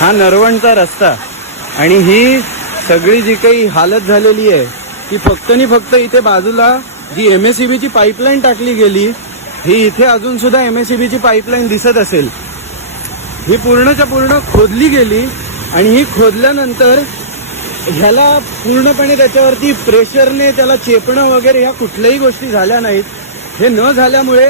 हा नरवणचा रस्ता आणि ही सगळी जी काही हालत झालेली आहे ती फक्त आणि फक्त इथे बाजूला जी MSEBची पाईपलाईन टाकली गेली, ही इथे अजून सुद्धा MSEBची पाईपलाईन दिसत असेल, ही पूर्णच्या पूर्ण खोदली गेली आणि ही खोदल्यानंतर ह्याला पूर्णपणे त्याच्यावरती प्रेशरने त्याला चेपणं वगैरे ह्या कुठल्याही गोष्टी झाल्या नाहीत. हे न झाल्यामुळे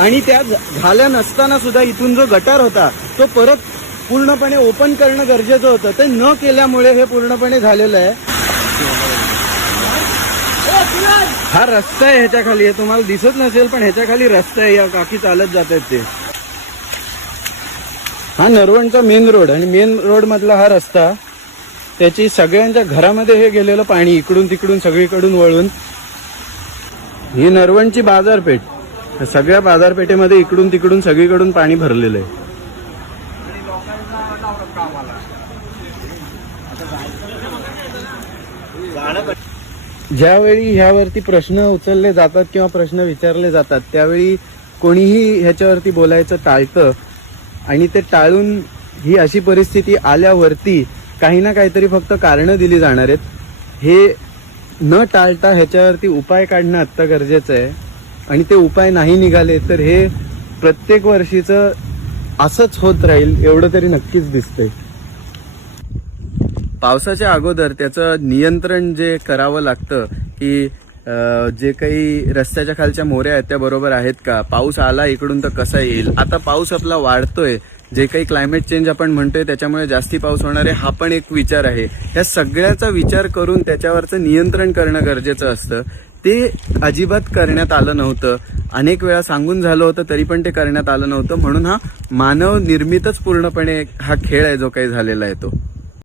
आणि त्या झाल्या नसताना सुद्धा इथून जो गटार होता तो परत पूर्णपणे ओपन करणं गरजेचं होतं. ते न केल्यामुळे हे पूर्णपणे झालेलं आहे. हा रस्ता आहे ह्याच्या खाली, हे तुम्हाला दिसत नसेल पण ह्याच्या खाली रस्ता आहे. या काकी चालत जात आहेत ते. हा नरवणचा मेन रोड आणि मेन रोड मधला हा रस्ता, त्याची सगळ्यांच्या घरामध्ये हे गेलेलं पाणी इकडून तिकडून सगळीकडून वळून. ही नरवणची बाजारपेठ, सगळ्या बाजारपेठेमध्ये इकडून तिकडून सगळीकडून पाणी भरलेलं आहे. ज्यावेळी ह्यावरती प्रश्न उचलले जातात किंवा प्रश्न विचारले जातात त्यावेळी कोणीही ह्याच्यावरती बोलायचं टाळतं आणि ते टाळून ही अशी परिस्थिती आल्यावरती काही ना काहीतरी फक्त कारणं दिली जाणार आहेत. हे न टाळता ह्याच्यावरती उपाय काढणं आत्ता गरजेचं आहे आणि ते उपाय नाही निघाले तर हे प्रत्येक वर्षीचं असंच होत राहील एवढं तरी नक्कीच दिसतंय. पावसाच्या अगोदर त्याचं नियंत्रण जे करावं लागतं की जे काही रस्त्याच्या खालच्या मोऱ्या आहेत त्या बरोबर आहेत का, पाऊस आला इकडून तर कसा येईल. आता पाऊस आपला वाढतोय, जे काही क्लायमेट चेंज आपण म्हणतोय त्याच्यामुळे जास्ती पाऊस होणार आहे हा पण एक विचार आहे. या सगळ्याचा विचार करून त्याच्यावरचं नियंत्रण करणं गरजेचं असतं. ते अजिबात करण्यात आलं नव्हतं. अनेक वेळा सांगून झालं होतं तरी पण ते करण्यात आलं नव्हतं. म्हणून हा मानव निर्मितच पूर्णपणे हा खेळ आहे जो काही झालेला आहे तो.